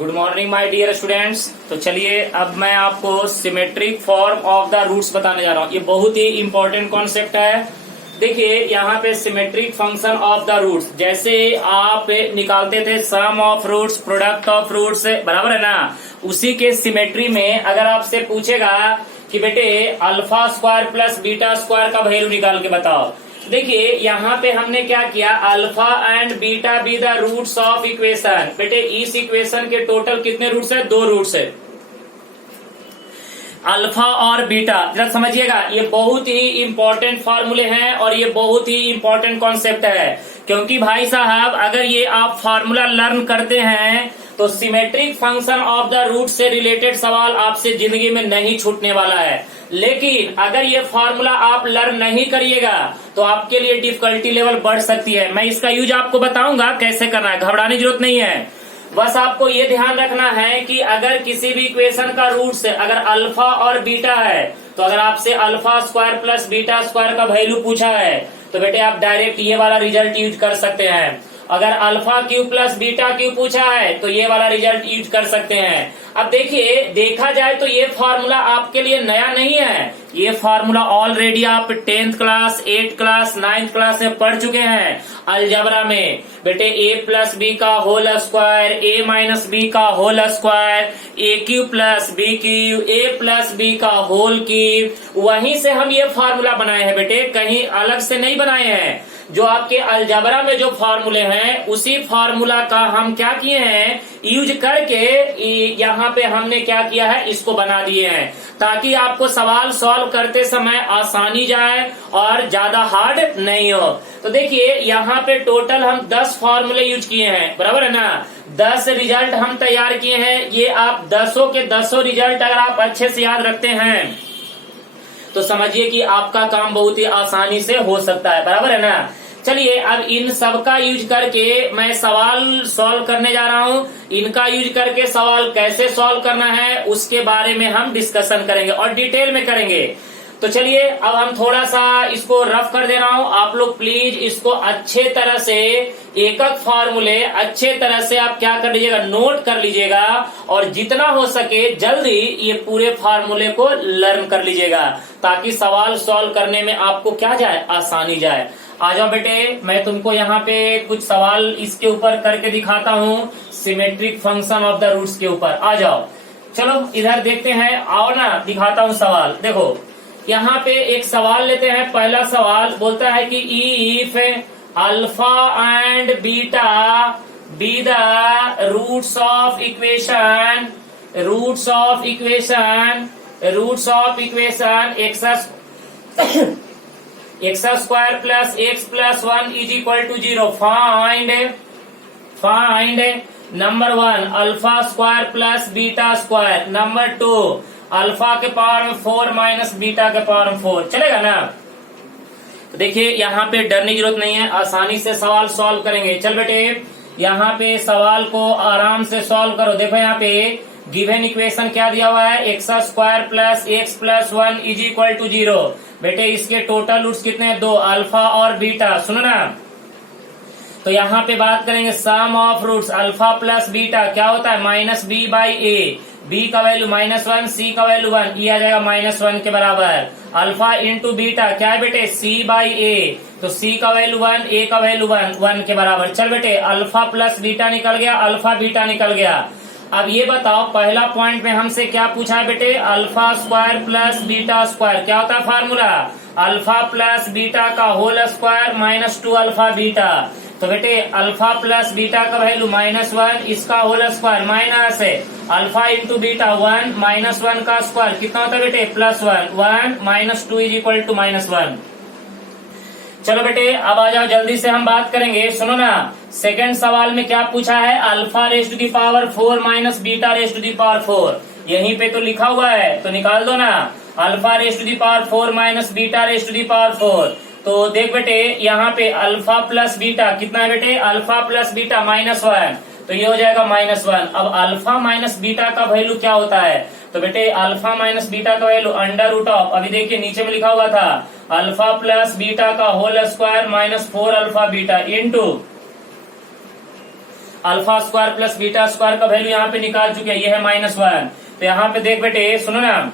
Good morning my dear students. तो चलिए अब मैं आपको symmetric form of the roots बताने जा रहा हूँ। ये बहुत ही इंपॉर्टेंट कॉन्सेप्ट है। देखिए यहाँ पे symmetric function of the roots, जैसे आप निकालते थे sum of roots, product of roots, बराबर है ना, उसी के सिमेट्री में अगर आपसे पूछेगा कि बेटे alpha square plus beta square का वैल्यू निकाल के बताओ। देखिए यहाँ पे हमने क्या किया, alpha and beta be the roots of equation. बेटे इस इक्वेशन के टोटल कितने रूट्स है? 2 रूट्स है, अल्फा और बीटा। जरा समझिएगा, ये बहुत ही इंपॉर्टेंट फॉर्मूले हैं और ये बहुत ही इंपॉर्टेंट कॉन्सेप्ट है, क्योंकि भाई साहब अगर ये आप फार्मूला लर्न करते हैं तो symmetric function of the root से रिलेटेड सवाल आपसे जिंदगी में नहीं छूटने वाला है। लेकिन अगर ये फार्मूला आप लर्न नहीं करिएगा तो आपके लिए डिफिकल्टी लेवल बढ़ सकती है। मैं इसका यूज आपको बताऊंगा कैसे करना है, घबराने की जरूरत नहीं है। बस आपको ये ध्यान रखना है कि अगर किसी भी इक्वेशन का रूट से अगर अल्फा और बीटा है, तो अगर आपसे alpha square plus beta square का वैल्यू पूछा है तो बेटे आप डायरेक्ट ये वाला रिजल्ट यूज कर सकते हैं। अगर alpha cube plus beta Q पूछा है तो ये वाला रिजल्ट यूज कर सकते हैं। अब देखिए, देखा जाए तो ये फॉर्मूला आपके लिए नया नहीं है। ये फॉर्मूला ऑलरेडी आप 10th class, 8th class, 9th class में पढ़ चुके हैं अलजेब्रा में। बेटे ए प्लस बी का होल स्क्वायर, ए माइनस बी का होल स्क्वायर, ए क्यू प्लस बी क्यू, ए प्लस बी का होल क्यूब, वहीं से हम ये फॉर्मूला बनाए हैं बेटे, कहीं अलग से नहीं बनाए हैं। जो आपके अलजेब्रा में जो फॉर्मूले हैं उसी फॉर्मूला का हम क्या किए हैं, यूज करके यहाँ पे हमने क्या किया है, इसको बना दिए हैं, ताकि आपको सवाल सॉल्व करते समय आसानी जाए और ज्यादा हार्ड नहीं हो। तो देखिए यहाँ पे टोटल हम 10 फॉर्मूले यूज किए हैं, बराबर है ना। 10 रिजल्ट हम तैयार किए हैं। ये आप 10 के 10 रिजल्ट अगर आप अच्छे से याद रखते हैं तो समझिए कि आपका काम बहुत ही आसानी से हो सकता है, बराबर है ना। चलिए अब इन सब का यूज करके मैं सवाल सॉल्व करने जा रहा हूँ। इनका यूज करके सवाल कैसे सॉल्व करना है उसके बारे में हम डिस्कशन करेंगे और डिटेल में करेंगे। तो चलिए अब हम थोड़ा सा इसको रफ कर दे रहा हूँ। आप लोग प्लीज इसको अच्छे तरह से एक एक फॉर्मूले अच्छे तरह से आप क्या कर लीजिएगा, नोट कर लीजिएगा और जितना हो सके जल्दी ये पूरे फॉर्मूले को लर्न कर लीजिएगा, ताकि सवाल सॉल्व करने में आपको क्या जाए, आसानी जाए। आ जाओ बेटे, मैं तुमको यहाँ पे कुछ सवाल इसके ऊपर करके दिखाता हूँ, symmetric function of the roots के ऊपर। आ जाओ, चलो इधर देखते हैं, आओ ना दिखाता हूँ सवाल। देखो यहाँ पे एक सवाल लेते हैं। पहला सवाल बोलता है कि if alpha and beta be the roots of equation x square plus x plus 1 is equal to 0, find number 1 alpha square plus beta square, number 2 alpha के पावर में 4 माइनस बीटा के पावर में 4। चलेगा ना। तो देखिए यहाँ पे डरने की जरूरत नहीं है, आसानी से सवाल सॉल्व करेंगे। चल बेटे यहाँ पे सवाल को आराम से सॉल्व करो। देखो यहाँ पे गिवन इक्वेशन क्या दिया हुआ है, x square plus x plus 1 is equal to 0। बेटे इसके टोटल रूट्स कितने हैं, 2, अल्फा और बीटा। सुनो ना, तो यहाँ पे बात करेंगे sum of roots alpha plus beta क्या होता है, minus B by A. B का वैल्यू -1, सी का वैल्यू 1, ये आ जाएगा -1 के बराबर। अल्फा इंटू बीटा क्या है बेटे, सी बाई ए, तो सी का वैल्यू 1, ए का वैल्यू 1 के बराबर। चल बेटे अल्फा प्लस बीटा निकल गया, अल्फा बीटा निकल गया। अब ये बताओ पहला पॉइंट में हमसे क्या पूछा है बेटे, alpha square plus beta square क्या होता है फार्मूला, अल्फा प्लस बीटा का whole square minus 2 alpha beta. तो बेटे अल्फा प्लस बीटा का वैल्यू -1, इसका होल स्क्वायर माइनस है अल्फा इंटू बीटा 1, -1 का स्क्वायर कितना होता है बेटे, +1, 1 माइनस 2 इज इक्वल टू -1। चलो बेटे अब आ जाओ, जल्दी से हम बात करेंगे। सुनो ना, सेकंड सवाल में क्या पूछा है, alpha raise to the power 4 minus beta raise to the power 4, यहीं पे तो लिखा हुआ है, तो निकाल दो ना। Alpha raise to the power 4 minus beta raise to the power 4, तो देख बेटे यहाँ पे अल्फा प्लस बीटा कितना है बेटे, अल्फा प्लस बीटा -1, तो ये हो जाएगा -1। अब अल्फा माइनस बीटा का वैल्यू क्या होता है, तो बेटे अल्फा माइनस बीटा का वैल्यू अंडर रूट ऑफ, अभी देखिए नीचे में लिखा हुआ था अल्फा प्लस बीटा का whole square -4 alpha beta into alpha square plus beta square का वैल्यू यहाँ पे निकाल चुके हैं, ये है -1। तो यहाँ पे देख बेटे सुनो ना,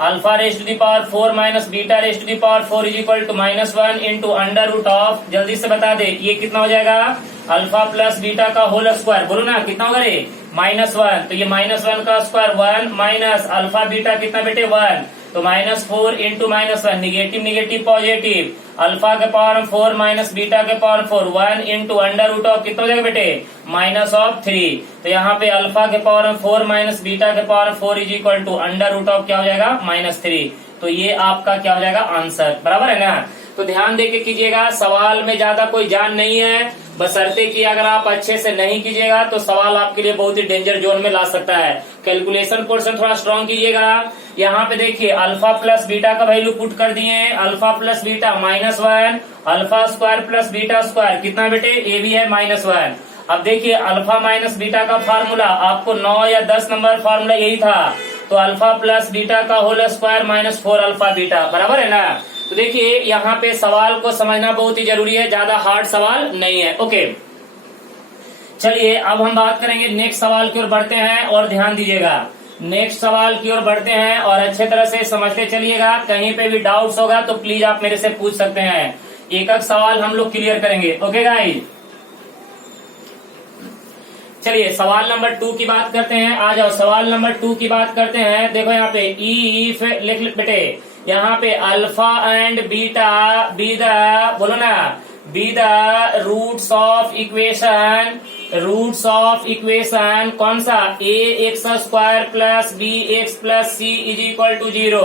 alpha raise to the power 4 minus beta raise to the power 4 is equal to -1 into under root of, जल्दी से बता दे ये कितना हो जाएगा, अल्फा प्लस बीटा का होल स्क्वायर, बोलो ना कितना होगा रे, -1। तो ये -1 का स्क्वायर 1 माइनस अल्फा बीटा कितना बेटे 1, तो -4 into -1, negative negative positive, alpha के पावर 4 माइनस बीटा के power 4, 1 into under root of कितना हो जाएगा बेटे -3। तो यहाँ पे अल्फा के पावर 4 माइनस बीटा के power 4 is equal to under root of क्या हो जाएगा -3। तो ये आपका क्या हो जाएगा आंसर, बराबर है ना। तो ध्यान देके कीजिएगा, सवाल में ज्यादा कोई जान नहीं है, बशर्ते कि अगर आप अच्छे से नहीं कीजिएगा तो सवाल आपके लिए बहुत ही डेंजर जोन में ला सकता है। कैलकुलेशन पोर्शन थोड़ा स्ट्रॉन्ग कीजिएगा। यहाँ पे देखिए अल्फा प्लस बीटा का वैल्यू पुट कर दिए, alpha plus beta -1, alpha square plus beta square कितना बेटे, ये भी है -1। अब देखिए अल्फा माइनस बीटा का फार्मूला आपको 9 या 10 नंबर फार्मूला यही था, तो अल्फा प्लस बीटा का होल स्क्वायर -4 अल्फा बीटा, बराबर है ना। तो देखिए यहाँ पे सवाल को समझना बहुत ही जरूरी है, ज्यादा हार्ड सवाल नहीं है। ओके चलिए अब हम बात करेंगे नेक्स्ट सवाल की ओर बढ़ते हैं, और ध्यान दीजिएगा नेक्स्ट सवाल की ओर बढ़ते हैं और अच्छे तरह से समझते चलिएगा। कहीं पे भी डाउट्स होगा तो प्लीज आप मेरे से पूछ सकते हैं, एक एक सवाल हम लोग क्लियर करेंगे। ओके गाइस, चलिए सवाल नंबर 2 की बात करते हैं। आ जाओ सवाल नंबर 2 की बात करते हैं। देखो यहाँ पे इफ लिख बेटे, यहाँ पे alpha and beta be the, बोलो ना, be the roots of equation कौन सा, ax² plus bx plus c is equal to 0।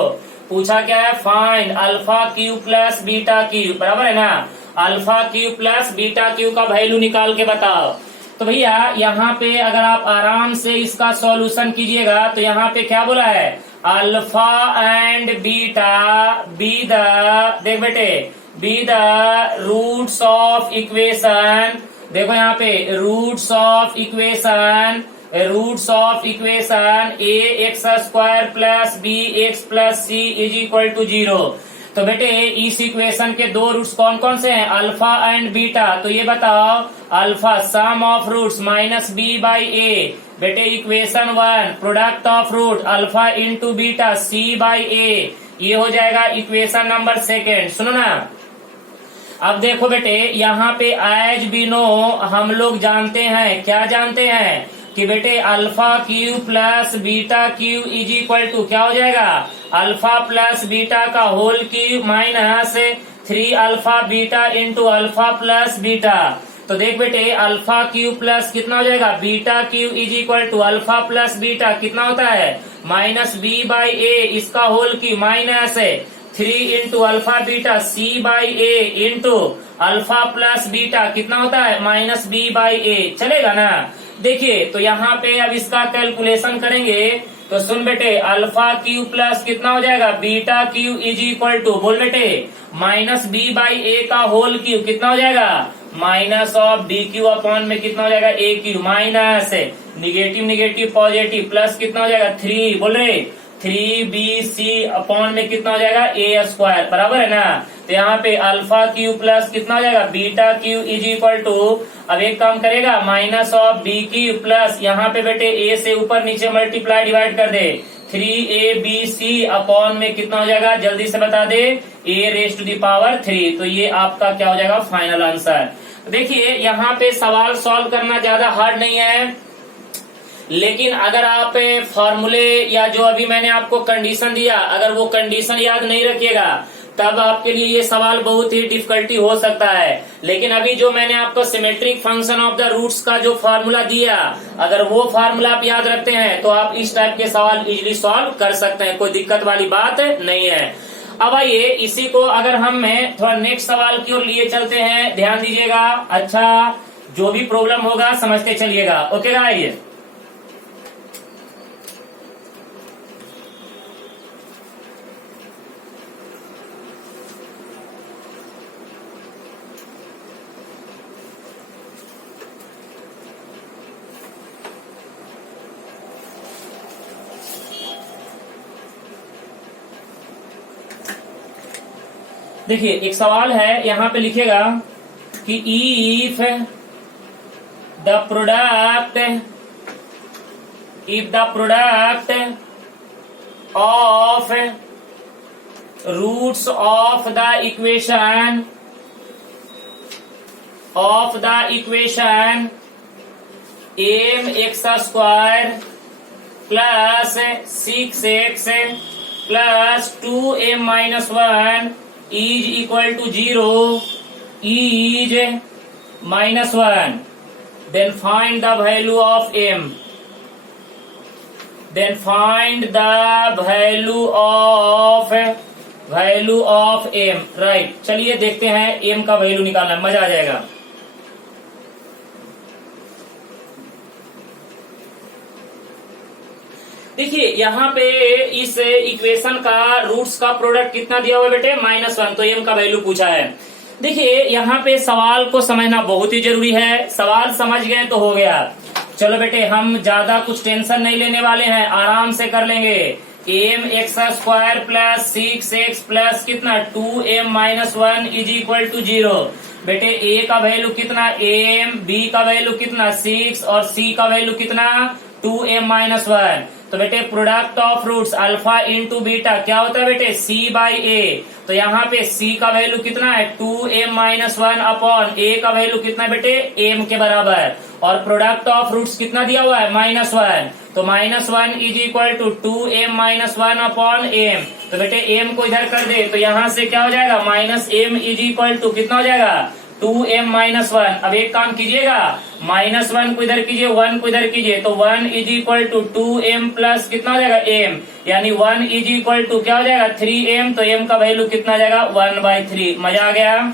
पूछा क्या है, find alpha cube plus beta cube, बराबर है ना। Alpha cube plus beta cube का वैल्यू निकाल के बताओ। तो भैया यहाँ पे अगर आप आराम से इसका सॉल्यूशन कीजिएगा तो यहाँ पे क्या बोला है, alpha and beta be the, देख बेटे, be the roots of equation, देखो यहाँ पे roots of equation ax² plus bx plus c is equal to 0। तो बेटे इस इक्वेशन के दो रूट्स कौन कौन से हैं, अल्फा एंड बीटा। तो ये बताओ, alpha some of roots -b/a, बेटे equation 1 product of root alpha into beta c/a, ये हो जाएगा इक्वेशन नंबर 2। सुनो ना, अब देखो बेटे यहाँ पे एज बी नो हम लोग जानते हैं, क्या जानते हैं कि बेटे alpha cube plus beta cube is equal to क्या हो जाएगा, अल्फा प्लस बीटा का whole cube minus 3 alpha beta into alpha plus beta. तो देख बेटे अल्फा क्यू प्लस कितना हो जाएगा, beta cube is equal to alpha plus beta कितना होता है -b/a, इसका whole cube minus 3 into alpha beta c/a into alpha plus beta कितना होता है -b/a, चलेगा ना। देखिए तो यहाँ पे अब इसका कैलकुलेशन करेंगे तो सुन बेटे, अल्फा क्यू प्लस कितना हो जाएगा, beta cube is equal to, बोल बेटे, -b/a का होल क्यू कितना हो जाएगा, -dq अपॉन में कितना हो जाएगा aq, minus negative negative positive plus कितना हो जाएगा 3, बोल रहे 3bc अपॉन में कितना हो जाएगा a², बराबर है ना। तो यहाँ पे अल्फा क्यू प्लस कितना हो जाएगा, beta cube is equal to, अब एक काम करेगा -bq प्लस यहाँ पे बेटे a से ऊपर नीचे मल्टीप्लाई डिवाइड कर दे, 3abc अपॉन में कितना हो जाएगा, जल्दी से बता दे, a⁻3। तो ये आपका क्या हो जाएगा फाइनल आंसर। देखिए यहाँ पे सवाल सॉल्व करना ज्यादा हार्ड नहीं है, लेकिन अगर आप फॉर्मूले या जो अभी मैंने आपको कंडीशन दिया, अगर वो कंडीशन याद नहीं रखिएगा तब आपके लिए ये सवाल बहुत ही डिफिकल्टी हो सकता है। लेकिन अभी जो मैंने आपको symmetric function of the roots का जो फार्मूला दिया, अगर वो फार्मूला आप याद रखते हैं तो आप इस टाइप के सवाल इजीली सॉल्व कर सकते हैं, कोई दिक्कत वाली बात नहीं है। अब आइए इसी को अगर हम थोड़ा नेक्स्ट सवाल की ओर लिए चलते हैं, ध्यान दीजिएगा, अच्छा जो भी प्रॉब्लम होगा समझते चलिएगा। ओके गाइस, देखिए एक सवाल है, यहाँ पे लिखेगा कि if the product of roots of the equation mx square plus 6x plus 2m minus 1 is equal to 0 is minus 1. Then find the value of m. Then find the value of m. Right, चलिए देखते हैं m का value निकालना, मजा आ जाएगा। देखिए यहाँ पे इस इक्वेशन का रूट्स का प्रोडक्ट कितना दिया हुआ है बेटे, -1, तो m का वैल्यू पूछा है। देखिए यहाँ पे सवाल को समझना बहुत ही जरूरी है, सवाल समझ गए तो हो गया। चलो बेटे हम ज्यादा कुछ टेंशन नहीं लेने वाले हैं, आराम से कर लेंगे। mx square plus 6x plus कितना 2m minus 1 is equal to 0। बेटे a का वैल्यू कितना m, b का वैल्यू कितना 6 और c का वैल्यू कितना 2m माइनस 1। तो बेटे product of roots alpha into beta क्या होता है बेटे c बाई a। तो यहाँ पे c का वैल्यू कितना है 2m माइनस 1 अपॉन a का वैल्यू कितना है बेटे m के बराबर, और प्रोडक्ट ऑफ रूट्स कितना दिया हुआ है -1। तो -1 is equal to 2m minus 1 upon m। तो बेटे m को इधर कर दे तो यहाँ से क्या हो जाएगा -m इज इक्वल टू कितना हो जाएगा 2m माइनस 1। अब एक काम कीजिएगा, -1 को इधर कीजिए, 1 को इधर कीजिए, तो 1 is equal to 2m plus कितना हो जाएगा m, यानी 1 इज इक्वल टू क्या हो जाएगा 3m। तो m का वैल्यू कितना आ जाएगा 1/3। मजा आ गया।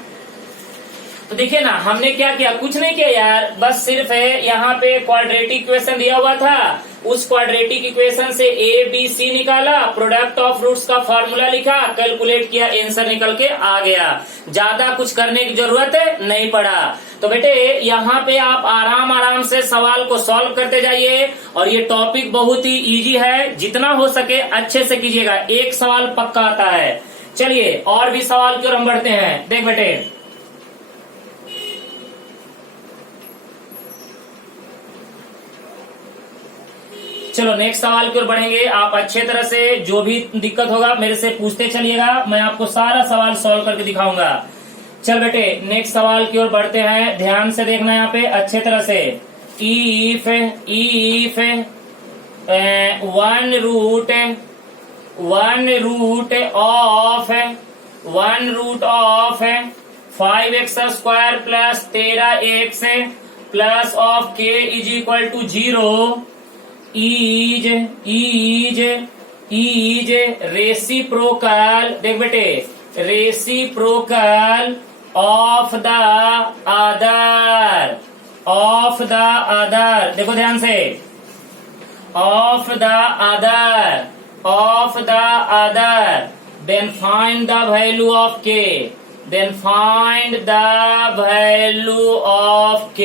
तो देखिए ना हमने क्या किया, कुछ नहीं किया यार, बस सिर्फ है यहाँ पे क्वाड्रेटिक इक्वेशन दिया हुआ था, उस क्वाड्रेटिक इक्वेशन से a b c निकाला, प्रोडक्ट ऑफ रूट्स का फॉर्मूला लिखा, कैलकुलेट किया, आंसर निकल के आ गया। ज्यादा कुछ करने की जरूरत नहीं पड़ा। तो बेटे यहाँ पे आप आराम से सवाल को सॉल्व करते जाइए, और ये टॉपिक बहुत ही इजी है, जितना हो सके अच्छे से कीजिएगा, एक सवाल पक्का आता है। चलिए और भी सवाल की ओर हम बढ़ते हैं। देख बेटे चलो नेक्स्ट सवाल की ओर बढ़ेंगे। आप अच्छे तरह से जो भी दिक्कत होगा मेरे से पूछते चलिएगा, मैं आपको सारा सवाल सॉल्व करके दिखाऊंगा। चल बेटे नेक्स्ट सवाल की ओर बढ़ते हैं, ध्यान से देखना यहाँ पे अच्छे तरह से। If one root of 5x square plus 13x plus of k is equal to 0 is reciprocal, देख बेटे रेसिप्रोकल ऑफ द अदर, देखो ध्यान से, of the other, then find the value of k,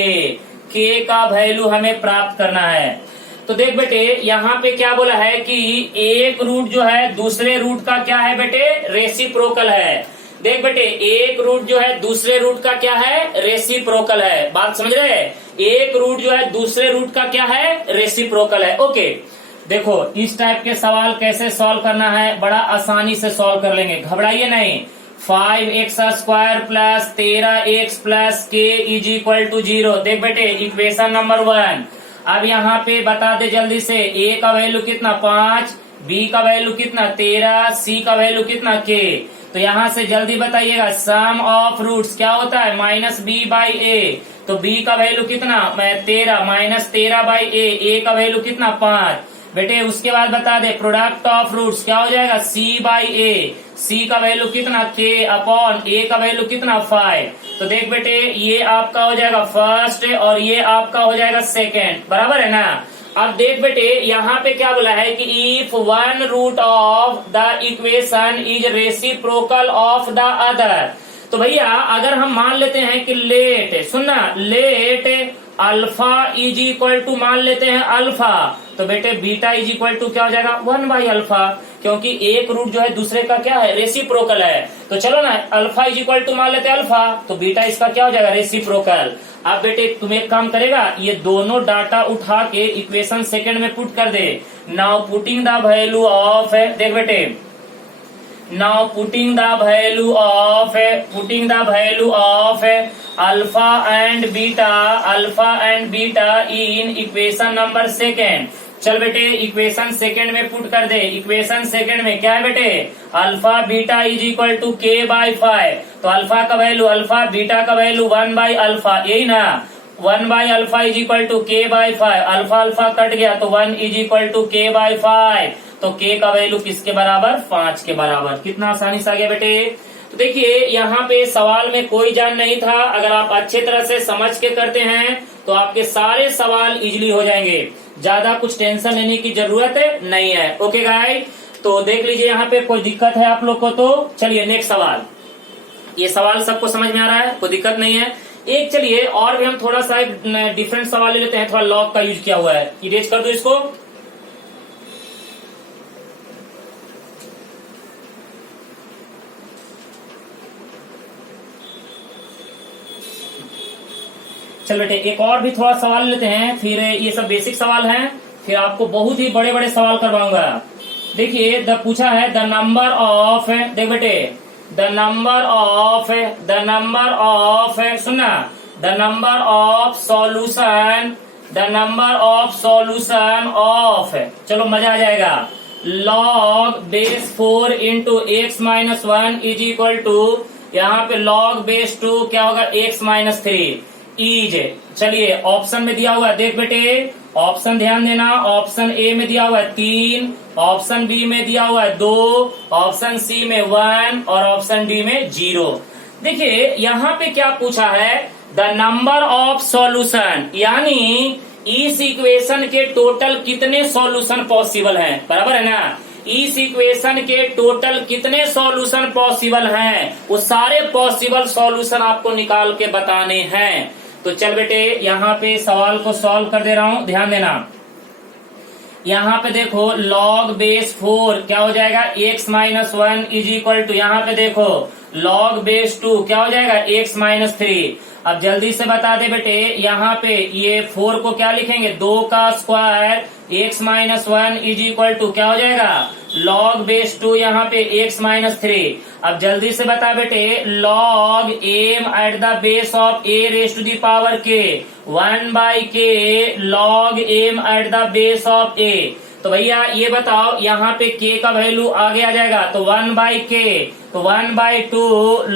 k का वैल्यू हमें प्राप्त करना है। तो देख बेटे यहाँ पे क्या बोला है कि एक रूट जो है दूसरे रूट का क्या है बेटे रेसिप्रोकल है। देख बेटे एक रूट जो है दूसरे रूट का क्या है रेसिप्रोकल है, बात समझ रहे हैं, एक रूट जो है दूसरे रूट का क्या है रेसिप्रोकल है। ओके देखो इस टाइप के सवाल कैसे सॉल्व करना है, बड़ा आसानी से सॉल्व कर लेंगे, घबराइए नहीं। 5x square plus 13x plus k is equal to 0। देख बेटे इक्वेशन नंबर 1। अब यहाँ पे बता दे जल्दी से, a का वैल्यू कितना 5, b का वैल्यू कितना 13, c का वैल्यू कितना k। तो यहाँ से जल्दी बताइएगा, सम ऑफ रूट्स क्या होता है -b/a। तो b का वैल्यू कितना 13 -13/a, का वैल्यू कितना 5। बेटे उसके बाद बता दे प्रोडक्ट ऑफ रूट्स क्या हो जाएगा c/a, c का वैल्यू कितना k अपॉन a का वैल्यू कितना 5। तो देख बेटे ये आपका हो जाएगा फर्स्ट और ये आपका हो जाएगा सेकेंड, बराबर है ना। अब देख बेटे यहाँ पे क्या बोला है कि if one root of the equation is reciprocal of the other. तो भैया अगर हम मान लेते हैं कि let alpha is equal to मान लेते हैं अल्फा, तो बेटे बीटा इज इक्वल टू क्या हो जाएगा 1/अल्फा, क्योंकि एक रूट जो है दूसरे का क्या है रेसिप्रोकल है। तो चलो ना अल्फा इज इक्वल टू मान लेते हैं अल्फा, तो बीटा इसका क्या हो जाएगा रेसिप्रोकल। अब बेटे तुम एक काम करेगा, ये दोनों डाटा उठा के इक्वेशन सेकंड में पुट कर दे। Now putting the value of, देख बेटे, now putting the value of alpha and beta in equation number second. चल बेटे इक्वेशन सेकेंड में पुट कर दे। इक्वेशन सेकेंड में क्या है बेटे, alpha beta is equal to k/5, तो अल्फा का वैल्यू अल्फा, बीटा का वैल्यू 1/अल्फा, यही ना 1/अल्फा is equal to k/5, alpha alpha cut गया तो 1 इज इक्वल टू k/5, तो k का वैल्यू किसके बराबर 5 के बराबर। कितना आसानी से आ गया बेटे। तो देखिए यहाँ पे सवाल में कोई जान नहीं था, अगर आप अच्छे तरह से समझ के करते हैं तो आपके सारे सवाल इजीली हो जाएंगे, ज्यादा कुछ टेंशन लेने की जरूरत नहीं है। ओके गाइस, तो देख लीजिए यहाँ पे कोई दिक्कत है आप लोग को तो चलिए नेक्स्ट सवाल। ये सवाल सबको समझ में आ रहा है, कोई दिक्कत नहीं है। एक चलिए और भी हम थोड़ा सा डिफरेंट सवाल ले लेते हैं, थोड़ा लॉग का यूज किया हुआ है, इरेज कर दो इसको। चल बेटे एक और भी थोड़ा सवाल लेते हैं, फिर ये सब बेसिक सवाल हैं, फिर आपको बहुत ही बड़े बड़े सवाल करवाऊंगा। देखिए पूछा है द नंबर ऑफ, देख बेटे द नंबर ऑफ सुनना, the number of solution of, चलो मजा आ जाएगा, log base 4 into x-1 is equal to, यहाँ पे log बेस 2 क्या होगा x-3 इज। चलिए ऑप्शन में दिया हुआ है, देख बेटे ऑप्शन ध्यान देना, ऑप्शन ए में दिया हुआ है 3, ऑप्शन बी में दिया हुआ है 2, ऑप्शन सी में 1 और ऑप्शन डी में 0। देखिए यहाँ पे क्या पूछा है, द नंबर ऑफ सॉल्यूशन, यानी इस इक्वेशन के टोटल कितने सॉल्यूशन पॉसिबल हैं, बराबर है ना। इस इक्वेशन के टोटल कितने सॉल्यूशन पॉसिबल हैं, वो सारे पॉसिबल सॉल्यूशन आपको निकाल के बताने हैं। तो चल बेटे यहाँ पे सवाल को सॉल्व कर दे रहा हूँ, ध्यान देना। यहाँ पे देखो log बेस 4 क्या हो जाएगा x-1 इज इक्वल टू, यहाँ पे देखो log बेस 2 क्या हो जाएगा x-3। अब जल्दी से बता दे बेटे, यहाँ पे ये 4 को क्या लिखेंगे 2 का square x-1 is equal to क्या हो जाएगा log बेस 2 यहाँ पे x-3। अब जल्दी से बता बेटे log m at the base of a raise to the power k 1/k log m at the base of a। तो भैया ये बताओ यहाँ पे k का वैल्यू आगे आ जाएगा तो 1/k, तो 1/2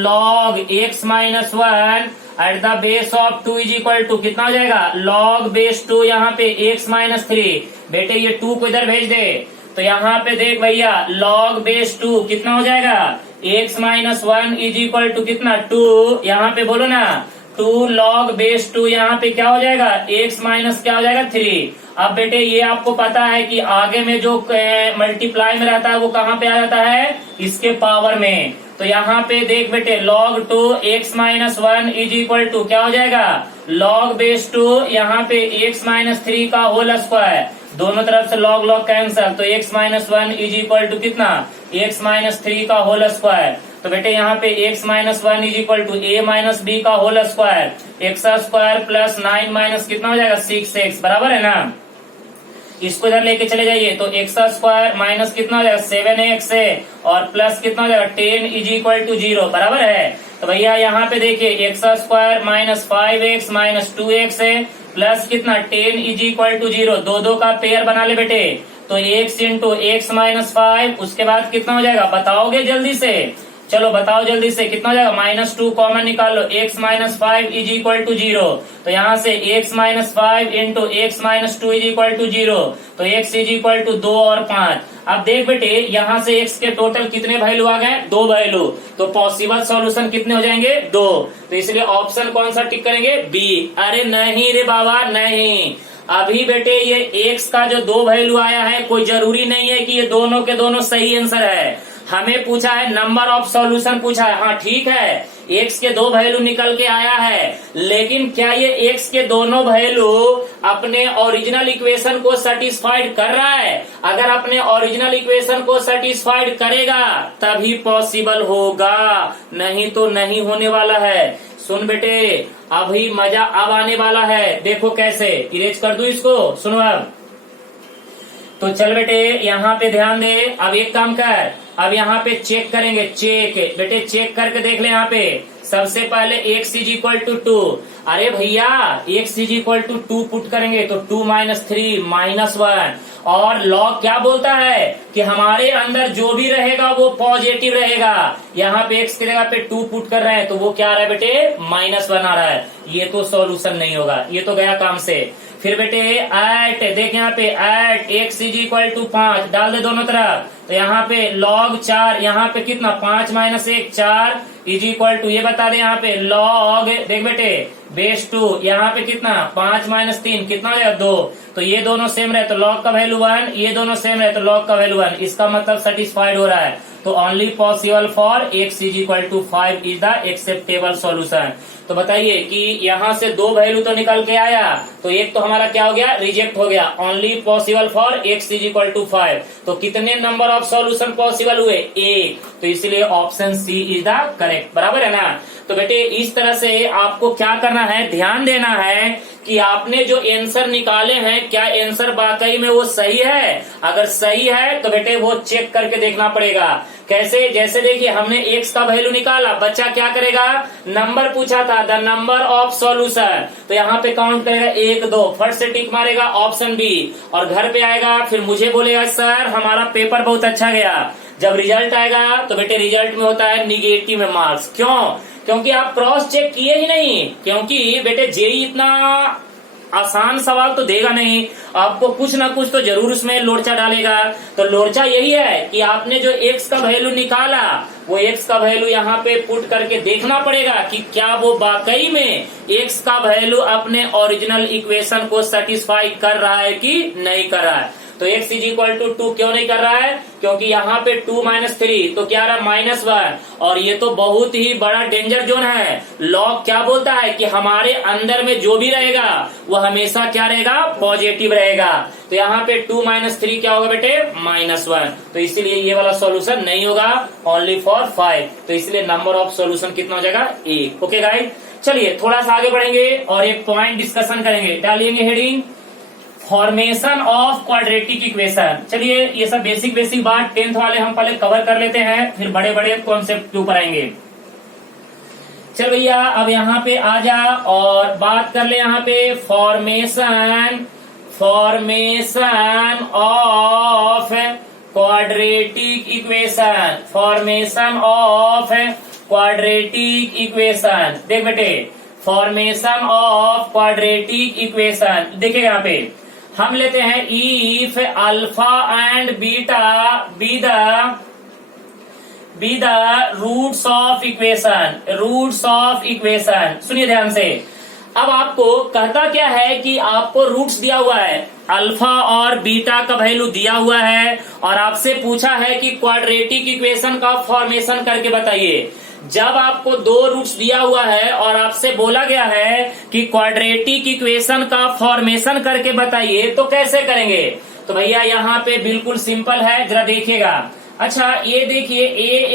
log x-1 at the base of 2 is equal to कितना हो जाएगा log बेस 2 यहाँ पे x-3। बेटे ये 2 को इधर भेज दे, तो यहाँ पे देख भैया log बेस 2 कितना हो जाएगा x-1 इज इक्वल टू कितना 2, यहाँ पे बोलो ना 2 log बेस 2 यहाँ पे क्या हो जाएगा x माइनस क्या हो जाएगा 3। अब बेटे ये आपको पता है कि आगे में जो मल्टीप्लाई में रहता है वो कहाँ पे आ जाता है इसके पावर में। तो यहाँ पे देख बेटे log 2 x-1 is equal to क्या हो जाएगा log बेस 2 यहाँ पे x-3 का होल स्क्वायर, दोनों तरफ से log log कैंसल, तो x-1 इज इक्वल टू कितना x-3 का होल स्क्वायर। तो बेटे यहाँ पे x-1 is equal to a minus B का whole square, x square plus 9 minus कितना हो जाएगा 6x, बराबर है ना। इसको इधर लेके चले जाइए तो x स्क्वायर माइनस कितना हो जाएगा 7x है और प्लस कितना हो जाएगा 10 इज इक्वल टू 0, बराबर है। तो भैया यहाँ पे देखिए x square minus 5x minus 2x है प्लस कितना 10 इज इक्वल टू 0, दो का पेयर बना ले बेटे, तो x इंटू x माइनस 5, उसके बाद कितना हो जाएगा बताओगे जल्दी से, चलो बताओ जल्दी से कितना हो जाएगा -2 कॉमन निकाल लो, x minus 5 is equal to 0, तो यहाँ से x minus 5 into x minus 2 is equal to 0, तो x इज इक्वल टू 2 और 5। अब देख बेटे यहाँ से x के टोटल कितने वैल्यू आ गए 2 वैल्यू, तो पॉसिबल सॉल्यूशन कितने हो जाएंगे 2, तो इसलिए ऑप्शन कौन सा टिक करेंगे बी। अरे नहीं रे बाबा नहीं, अभी बेटे ये x का जो 2 वैल्यू आया है कोई जरूरी नहीं है कि ये दोनों के दोनों सही आंसर है, हमें पूछा है नंबर ऑफ सॉल्यूशन पूछा है। हाँ ठीक है, x के 2 वैल्यू निकल के आया है, लेकिन क्या ये x के दोनों वैल्यू अपने ओरिजिनल इक्वेशन को सेटिस्फाइड कर रहा है? अगर अपने ओरिजिनल इक्वेशन को सेटिस्फाइड करेगा तभी पॉसिबल होगा, नहीं तो नहीं होने वाला है। सुन बेटे, अभी मजा अब आने वाला है, देखो कैसे। इरेज कर दूं इसको, सुनो अब। तो चल बेटे यहाँ पे ध्यान दे। अब एक काम कर, अब यहाँ पे चेक करेंगे। चेक बेटे, चेक करके देख ले। यहाँ पे सबसे पहले x इज इक्वल टू 2। अरे भैया x is equal to 2 put करेंगे तो 2 माइनस 3 माइनस 1। और लॉग क्या बोलता है कि हमारे अंदर जो भी रहेगा वो पॉजिटिव रहेगा। यहाँ पे x की जगह पे 2 पुट कर रहे हैं तो वो क्या आ रहा है बेटे, -1 आ रहा है। ये तो सॉल्यूशन नहीं होगा, ये तो गया काम से। फिर बेटे एट, देख यहाँ पे at x is equal to 5 डाल दे दोनों तरफ। तो यहाँ पे log 4, यहाँ पे कितना 5 माइनस 1 4 इज इक्वल टू, ये बता दे यहाँ पे log, देख बेटे बेस 2, यहाँ पे कितना 5 माइनस 3 कितना हो जाएगा 2। तो ये दोनों सेम रहे तो log का वैल्यू 1, ये दोनों सेम रहे तो log का वैल्यू 1। इसका मतलब सेटिस्फाइड हो रहा है। तो only possible for x is equal to 5 is the acceptable solution. तो बताइए कि यहाँ से 2 वैल्यू तो निकल के आया, तो एक तो हमारा क्या हो गया, रिजेक्ट हो गया। Only possible for x is equal to 5। तो कितने नंबर ऑफ सॉल्यूशन पॉसिबल हुए, 1। तो इसलिए option C is the correct, बराबर है ना। तो बेटे इस तरह से आपको क्या करना है, ध्यान देना है कि आपने जो आंसर निकाले हैं क्या आंसर वाकई में वो सही है। अगर सही है तो बेटे वो चेक करके देखना पड़ेगा। कैसे, जैसे देखिए हमने x का वैल्यू निकाला, बच्चा क्या करेगा, नंबर पूछा था, द नंबर ऑफ सॉल्यूशन, तो यहाँ पे काउंट करेगा 1 2, फट से टिक मारेगा ऑप्शन बी। और घर पे आएगा फिर मुझे बोलेगा सर हमारा पेपर बहुत अच्छा गया। जब रिजल्ट आएगा तो बेटे रिजल्ट में होता है निगेटिव में मार्क्स। क्यों? क्योंकि आप क्रॉस चेक किए ही नहीं। क्योंकि बेटे जेई इतना आसान सवाल तो देगा नहीं, आपको कुछ ना कुछ तो जरूर उसमें लोरचा डालेगा। तो लोरचा यही है कि आपने जो x का वैल्यू निकाला वो x का वैल्यू यहाँ पे पुट करके देखना पड़ेगा कि क्या वो वाकई में x का वैल्यू अपने ओरिजिनल इक्वेशन को सेटिस्फाई कर रहा है कि नहीं कर रहा है। तो x इज इक्वल टू 2 क्यों नहीं कर रहा है, क्योंकि यहाँ पे 2 माइनस 3 तो क्या आ रहा है -1। और ये तो बहुत ही बड़ा डेंजर जोन है। लॉग क्या बोलता है कि हमारे अंदर में जो भी रहेगा वो हमेशा क्या रहेगा, पॉजिटिव रहेगा। तो यहाँ पे 2 माइनस 3 क्या होगा बेटे, -1। तो इसीलिए ये वाला सॉल्यूशन नहीं होगा, ओनली फॉर 5। तो इसलिए नंबर ऑफ सॉल्यूशन कितना हो जाएगा, 1। ओके गाइस, चलिए थोड़ा सा आगे बढ़ेंगे और एक पॉइंट डिस्कशन करेंगे। डालिएंगे heading formation of quadratic equation. चलिए ये सब बेसिक बात 10th वाले हम पहले कवर कर लेते हैं, फिर बड़े बड़े कॉन्सेप्ट के ऊपर आएंगे। चल भैया अब यहाँ पे आ जा और बात कर ले यहाँ पे formation of quadratic equation. Formation of quadratic equation, देख बेटे फॉर्मेशन ऑफ क्वाड्रेटिक इक्वेशन। देखिए यहाँ पे हम लेते हैं if alpha and beta be the roots of equation. सुनिए ध्यान से। अब आपको कहता क्या है कि आपको रूट्स दिया हुआ है, अल्फा और बीटा का वैल्यू दिया हुआ है और आपसे पूछा है कि क्वाड्रेटिक इक्वेशन का फॉर्मेशन करके बताइए। जब आपको 2 रूट्स दिया हुआ है और आपसे बोला गया है कि क्वाड्रेटिक इक्वेशन का फॉर्मेशन करके बताइए तो कैसे करेंगे। तो भैया यहाँ पे बिल्कुल सिंपल है, जरा देखिएगा। अच्छा ये देखिए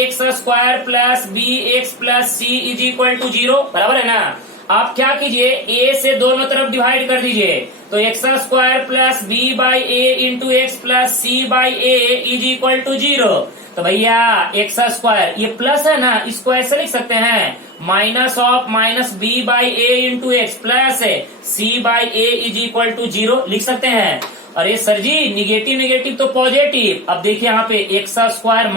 ax² plus bx plus c is equal to 0, बराबर है ना। आप क्या कीजिए, a से दोनों तरफ डिवाइड कर दीजिए। तो x² plus b by a into x plus C by a is equal to 0। तो भैया x² ये प्लस है ना, इसको ऐसे लिख सकते हैं minus of minus B by a into x plus C by a is equal to 0 लिख सकते हैं। अरे सर जी निगेटिव तो पॉजिटिव। अब देखिए यहाँ पे x²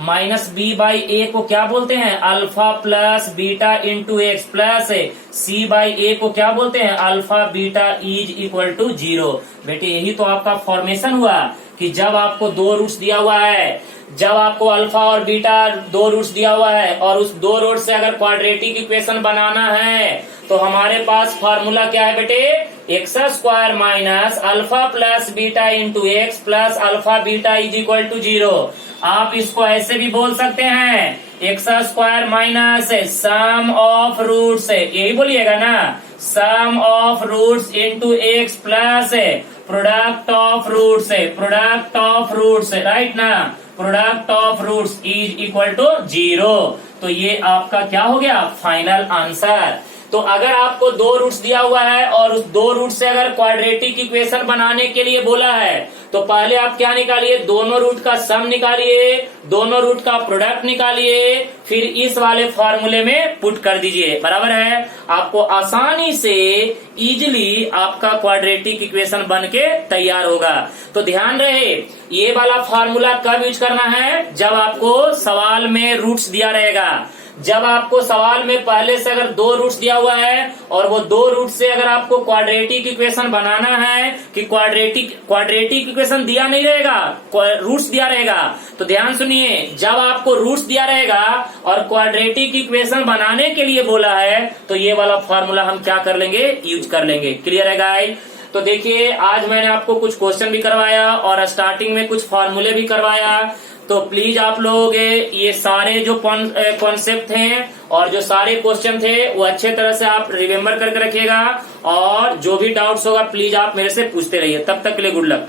minus B by A को क्या बोलते हैं, alpha plus beta into x plus C by A को क्या बोलते हैं, alpha beta is equal to 0। बेटे यही तो आपका फॉर्मेशन हुआ कि जब आपको 2 रूट्स दिया हुआ है, जब आपको अल्फा और बीटा 2 रूट्स दिया हुआ है और उस 2 रूट से अगर क्वाड्रेटिक इक्वेशन बनाना है तो हमारे पास फार्मूला क्या है बेटे, X square minus alpha plus beta into x plus alpha beta is equal to 0। आप इसको ऐसे भी बोल सकते हैं, X square minus sum of roots, यही बोलिएगा ना, sum of roots into x plus product of roots, right ना, product of roots is equal to 0। तो ये आपका क्या हो गया, फाइनल आंसर। तो अगर आपको 2 रूट्स दिया हुआ है और उस 2 रूट से अगर क्वाड्रेटिक इक्वेशन बनाने के लिए बोला है, तो पहले आप क्या निकालिए, दोनों रूट का सम निकालिए, दोनों रूट का प्रोडक्ट निकालिए, फिर इस वाले फॉर्मूले में पुट कर दीजिए, बराबर है। आपको आसानी से इजिली आपका क्वाड्रेटिक इक्वेशन बन के तैयार होगा। तो ध्यान रहे, ये वाला फॉर्मूला कब यूज करना है, जब आपको सवाल में रूट्स दिया रहेगा। जब आपको सवाल में पहले से अगर 2 रूट्स दिया हुआ है और वो 2 रूट से अगर आपको क्वाड्रेटिक इक्वेशन बनाना है, कि क्वाड्रेटिक इक्वेशन दिया नहीं रहेगा, रूट्स दिया रहेगा, तो ध्यान सुनिए, जब आपको रूट्स दिया रहेगा और क्वाड्रेटिक इक्वेशन बनाने के लिए बोला है, तो ये वाला फॉर्मूला हम क्या कर लेंगे, यूज कर लेंगे। क्लियर है गाइस? तो देखिए, आज मैंने आपको कुछ क्वेश्चन भी करवाया और स्टार्टिंग में कुछ फॉर्मूले भी करवाया। तो प्लीज आप लोग ये सारे जो कॉन्सेप्ट हैं और जो सारे क्वेश्चन थे वो अच्छे तरह से आप रिमेम्बर करके रखिएगा, और जो भी डाउट्स होगा प्लीज आप मेरे से पूछते रहिए। तब तक के लिए गुड लक।